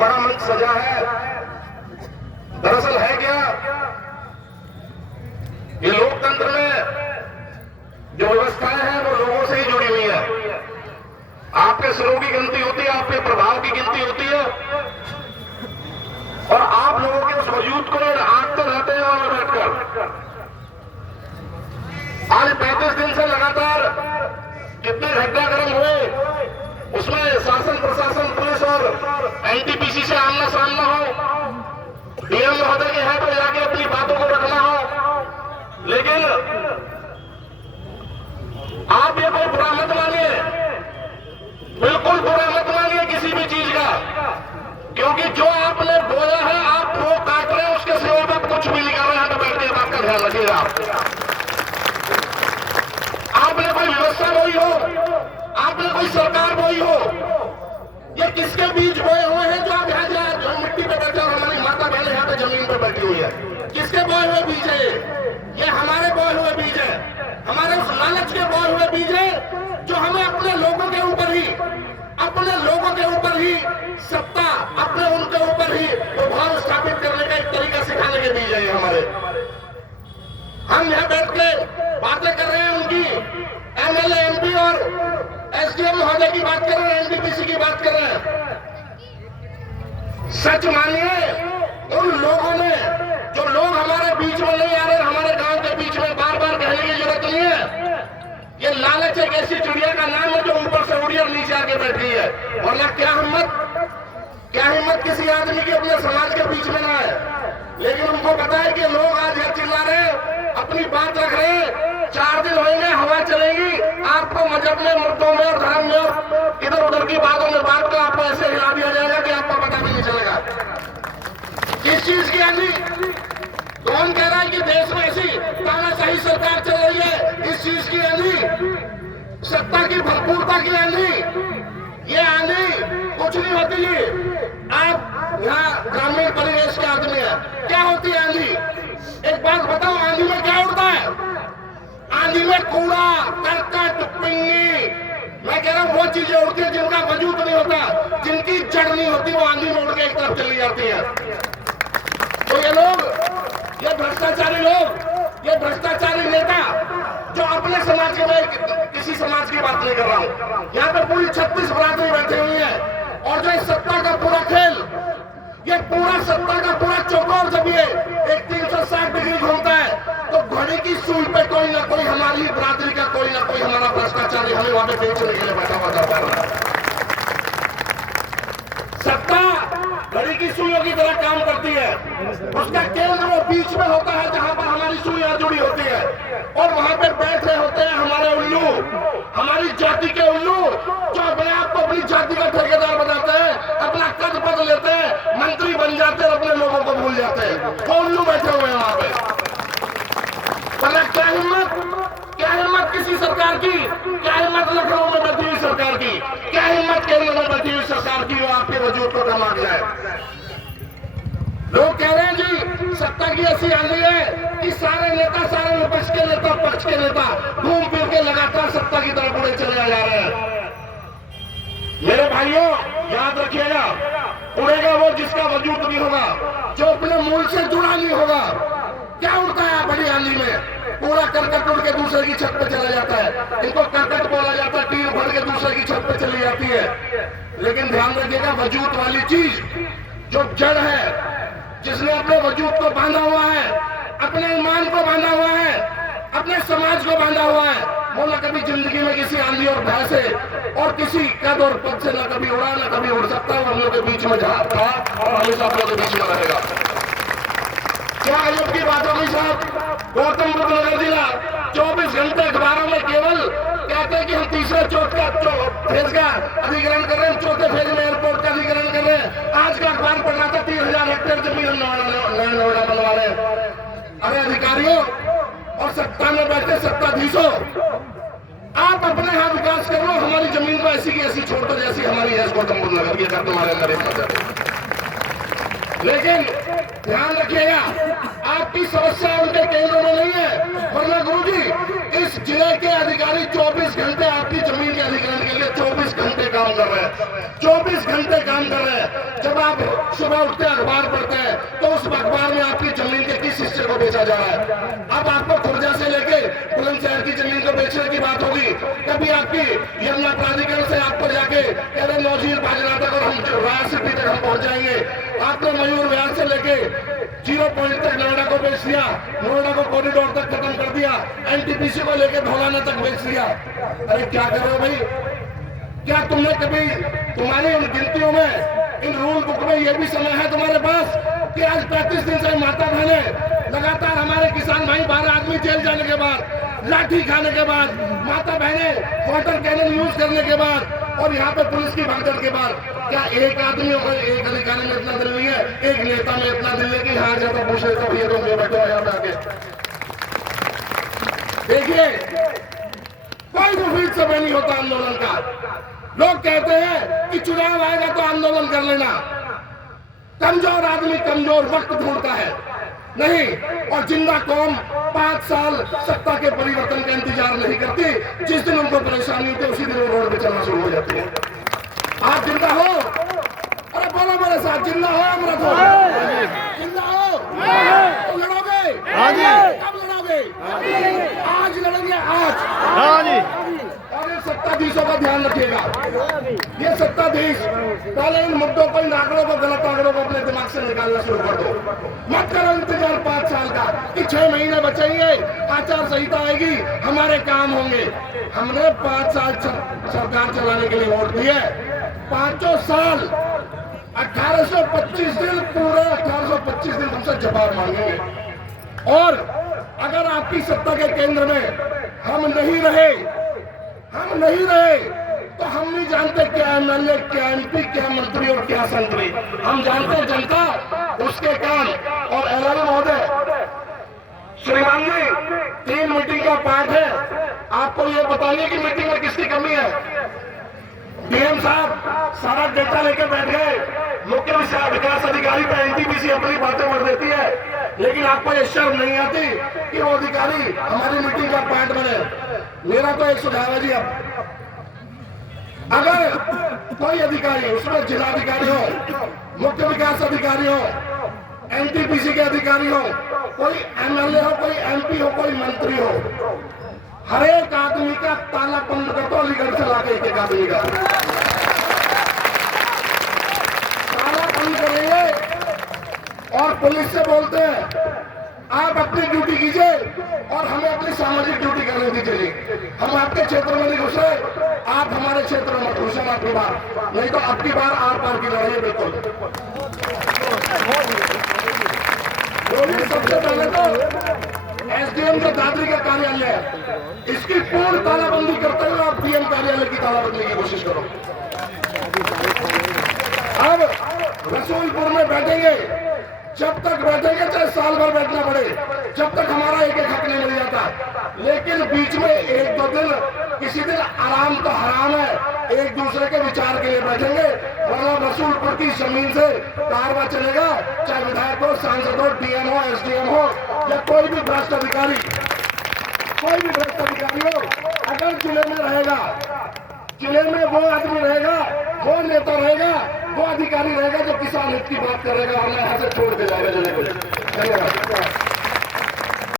बड़ा मंच सजा है। दरअसल है क्या, ये लोकतंत्र में जो व्यवस्थाएं हैं वो लोगों से ही जुड़ी हुई है। आपके सिरों की गिनती होती है, आपके प्रभाव की गिनती होती है, और आप लोगों के उस वजूद को आंकते रहते हैं वहां बैठकर। आज 35 दिन से लगातार कितने घटनाक्रम हुए, उसमें शासन प्रशासन पुलिस और एनटीपीसी से आमना सामना हो, डीएम महोदय के यहाँ पर जाके अपनी बातों को रखना हो। लेकिन आप ये कोई बुरा मत मानिए, बिल्कुल बुरा मत मानिए किसी भी चीज का, क्योंकि जो आपने बोला है आप वो काट रहे हैं, उसके सिवा आप कुछ भी नहीं कर रहे हैं। तो बैठ के बात का ध्यान रखिएगा। आपने कोई व्यवस्था बोई हो, आपने कोई सरकार बोई हो, ये किसके बीज बोए हुए हैं जो आप यहाँ मिट्टी पे बैठे और हमारी माता बहन यहाँ पे जमीन पे बैठी हुई है? किसके बोए हुए बीज है ये? हमारे बोए हुए बीज है, हमारे उस लालच के बोए हुए बीज है जो हमें अपने लोगों के ऊपर ही सत्ता, अपने उनके ऊपर ही प्रभाव स्थापित करने का एक तरीका सिखाने के बीज है हमारे। हम यहाँ बैठ के बातें कर रहे हैं, उनकी एमएलए एमपी और एसडीएम महोदय की बात कर रहे हैं, एनटीपीसी की बात कर रहे हैं। सच मानिए, उन लोगों ने, जो लोग हमारे बीच में नहीं आ रहे, हमारे गांव के बीच में बार बार कहने की जरूरत नहीं है। ये लालच एक ऐसी चिड़िया का नाम है जो ऊपर से उड़ी और नीचे आके बैठ गई है। और ना क्या हिम्मत किसी आदमी की अपने समाज के बीच में ना है। लेकिन उनको पता है कि लोग आज यहाँ चिल्ला रहे हैं, अपनी बात रख रहे हैं, 4 दिन होंगे, हवा चलेगी, आपको मजहब में, मुद्दों में और धर्म में और इधर उधर की बातों में बात को आपको ऐसे हिला दिया जाएगा कि आपको पता भी नहीं चलेगा किस चीज की आंधी। कौन कह रहा है कि देश में ऐसी तानाशाही सरकार चल रही है? इस चीज की आंधी, सत्ता की भरपूरता की आंधी। ये आंधी कुछ नहीं होती जी। आप यहाँ ग्रामीण परिवेश के आदमी है, क्या होती है आंधी? एक बात बताओ, आंधी में क्या उड़ता है? आंधी में कूड़ा, करकट, पिन्नी, मैं कह रहा हूँ वो चीजें उड़ती है जिनका वजूद नहीं होता, जिनकी जड़ नहीं होती, वो आंधी में उड़ के एक तरफ चली जाती है। तो ये लोग, ये भ्रष्टाचारी लोग, ये भ्रष्टाचारी नेता जो अपने समाज के, मैं किसी समाज की बात नहीं कर रहा हूं, यहाँ पे पूरी 36 बरादरी बैठी हुई है। और जो सत्ता का पूरा खेल, ये पूरा सत्ता का पूरा चौकोर, जब ये एक 360 डिग्री घूमता है तो घड़ी की सुई पे कोई ना कोई हमारी बरादरी का, कोई ना कोई हमारा भ्रष्टाचारी हमें वहां पे बेचने के लिए बैठा हुआ दरबार है। सत्ता घड़ी की सुइयों की तरह काम करती है, उसका केंद्र वो बीच में होता है जहां पर हमारी सुइयां जुड़ी होती है, और वहां पे बैठे होते हैं हमारे उल्लू, हमारी जाति के उल्लू, जो अपने आप को अपनी जाति का ठेकेदार बनाते हैं, अपना कद पद लेते हैं, मंत्री बन जाते हैं, अपने लोगों को भूल जाते हैं। वो उल्लू बैठे हुए हैं वहां पे। क्या हिम्मत किसी सरकार की, क्या हिम्मत लखनऊ में बैठी हुई सरकार की, क्या हिम्मत केंद्र में बैठी हुई सरकार की, वो आपके वजूद को कमा दिया है। लोग कह रहे हैं जी सत्ता की ऐसी आंधी है कि सारे नेता, सारे विपक्ष के नेता, पक्ष के नेता घूम फिर के लगातार सत्ता की तरफ उड़े चले जा रहे हैं। मेरे भाइयों, याद रखिएगा, उड़ेगा वो जिसका वजूद नहीं होगा, जो अपने मूल से जुड़ा नहीं होगा। क्या उड़ता है बड़ी आंधी में? पूरा करकट उड़ के दूसरे की छत पे चला जाता है। इनको करकट बोला जाता है, टीर भर के दूसरे की छत पे चली जाती है। लेकिन ध्यान रखिएगा, वजूद वाली चीज जो जड़ है, जिसने अपने वजूद को बांधा हुआ है, अपने ईमान को बांधा हुआ है, अपने समाज को बांधा हुआ है, वो न कभी जिंदगी में किसी आंधी और भय से और किसी कद और पद से न कभी उड़ा, न कभी उड़ सकता है। हम लोग के बीच में था और हमेशा आप लोग के बीच में रहेगा। क्या आयोग की बात होगी साहब? गौतम बुद्ध नगर जिला 24 घंटे अखबारों में केवल कहते हैं कि हम तीसरे फेज का अधिग्रहण कर रहे हैं, चौथे फेज में एयरपोर्ट का अधिग्रहण कर रहे हैं। आज का अखबार पढ़ना था 30,000 हेक्टेयर जमीन नोएडा बनवा रहे हैं। अरे अधिकारियों और सत्ता में बैठे सत्ताधीशों, आप अपने यहाँ विकास कर लो, हमारी जमीन को ऐसी की ऐसी छोड़ दो जैसी हमारी है गौतम बुद्ध नगर की, अगर तुम्हारे अंदर एक नजर। लेकिन ध्यान रखिएगा, आपकी समस्या उनके केंद्र में नहीं है, वरना गुरुजी इस जिले के अधिकारी 24 घंटे आपकी जमीन के अधिग्रहण के लिए 24 घंटे काम कर रहे हैं, 24 घंटे काम कर रहे हैं। जब आप सुबह उठते अखबार पढ़ते हैं तो उस अखबार में आपकी जमीन के किस हिस्से को बेचा जा रहा है। अब आपको खुर्जा से लेके बुलंदशहर की जमीन को बेचने की बात होगी, कभी आपकी यमुना प्राधिकरण से आपको जाके कह रहे नौजीर बाजना तक और हम राय सिटी तक हम पहुंच जाएंगे। आपने मयूर विहार से लेके 0 पॉइंट तक नोएडा को बेच दिया, नोएडा को कॉरिडोर तक खत्म कर दिया, एनटीपीसी को लेकर धौलाना तक बेच दिया। अरे क्या कर रहे हो भाई? क्या तुमने कभी तुम्हारी उन गिनतियों में, इन रूल बुक में ये भी समय है तुम्हारे पास कि आज 35 दिन से माता बहनें लगातार, हमारे किसान भाई 12 आदमी जेल जाने के बाद, लाठी खाने के बाद, माता बहनें वाटर कैनन यूज करने के बाद और यहाँ पे पुलिस की भगदड़ के बाद, क्या एक आदमी और एक अधिकारी में इतना दिल नहीं है, एक नेता में इतना दिल है कि हाँ जाता पूछ लेता भैया तुम जो बैठे हो यहाँ पे आके? देखिए, कोई मुफीद समय नहीं होता आंदोलन का। लोग कहते हैं कि चुनाव आएगा तो आंदोलन कर लेना। कमजोर आदमी कमजोर वक्त ढूंढता है, नहीं। और जिंदा कौम 5 साल सत्ता के परिवर्तन का इंतजार नहीं करती। जिस दिन उनको परेशानी होती है उसी दिन वो रोड पे चलना शुरू हो जाती है। आप जिंदा हो? अरे बोलो मेरे साथ, जिंदा हो अमृत हो? जिंदा हो तो लड़ोगे? कब लड़ोगे? आज लड़ेंगे, आज। और ये सत्ताधीशों का ध्यान रखिएगा, ये सत्ताधीश पहले इन मुद्दों को, इन आंकड़ों को, गलत आंकड़ों को अपने दिमाग से निकालना शुरू कर दो। मत करो इंतजार 5 साल का कि 6 महीने बचेंगे, आचार संहिता आएगी, हमारे काम होंगे। हमने 5 साल सरकार चलाने के लिए वोट दिए। 5 साल 1825 दिन, पूरे 1825 दिन हमसे जवाब मांगेंगे। और अगर आपकी सत्ता के केंद्र में हम नहीं रहे तो हम नहीं जानते क्या एमएलए, क्या एमपी, क्या मंत्री और क्या संतरी। हम जानते हैं जनता, उसके काम। और एलआरएम महोदय, श्रीमान जी 3 मीटिंग का पार्ट है, आपको ये बताइए कि मीटिंग में किसकी कमी है। डीएम साहब सारा डेटा लेकर बैठ गए, मुख्य विकास अधिकारी पे एनटीपीसी अपनी बातें बढ़ देती है, लेकिन आपको ये शर्म नहीं आती कि वो अधिकारी हमारी मीटिंग का पार्ट बने। मेरा तो एक सुझाव है जी, अब अगर कोई अधिकारी, उसमें जिलाधिकारी हो, मुख्य विकास अधिकारी हो, एनटीपीसी के अधिकारी हो, कोई एमएलए हो, कोई एमपी हो, कोई मंत्री हो, हर एक आदमी का ताला बंद कर दो। अलीगढ़ से लाके एक आदमी का ताला बंद करेंगे और पुलिस से बोलते हैं आप अपनी ड्यूटी कीजिए और हमें अपनी सामाजिक ड्यूटी करने दीजिए। हम आपके क्षेत्र में नहीं घुसे, आप हमारे क्षेत्र में मत घुसे आपकी बार, नहीं तो अब की बार आर पार की लड़ाई है। बिल्कुल। सबसे पहले तो एसडीएम जो दादरी का कार्यालय है, इसकी पूर्ण तालाबंदी करते हुए आप डीएम कार्यालय की तालाबंदी की कोशिश करो। अब रसूलपुर में बैठेंगे, जब तक बैठेंगे चाहे साल भर बैठना पड़े, जब तक हमारा एक हक नहीं मिल जाता। लेकिन बीच में 1-2 दिन, किसी दिन आराम तो हराम है, एक दूसरे के विचार के लिए बैठेंगे। वरना रसूलपुर की जमीन से कारवा चलेगा, चाहे विधायक हो, सांसद हो, डीएम हो, एसडीएम हो या कोई भी भ्रष्ट अधिकारी, कोई भी भ्रष्ट अधिकारी हो, अगर जिले में रहेगा, जिले में वो आदमी रहेगा, वो नेता रहेगा, वो अधिकारी रहेगा जो किसान हित की बात करेगा, वरना यहाँ से छोड़ के जाएगा जिले को। धन्यवाद।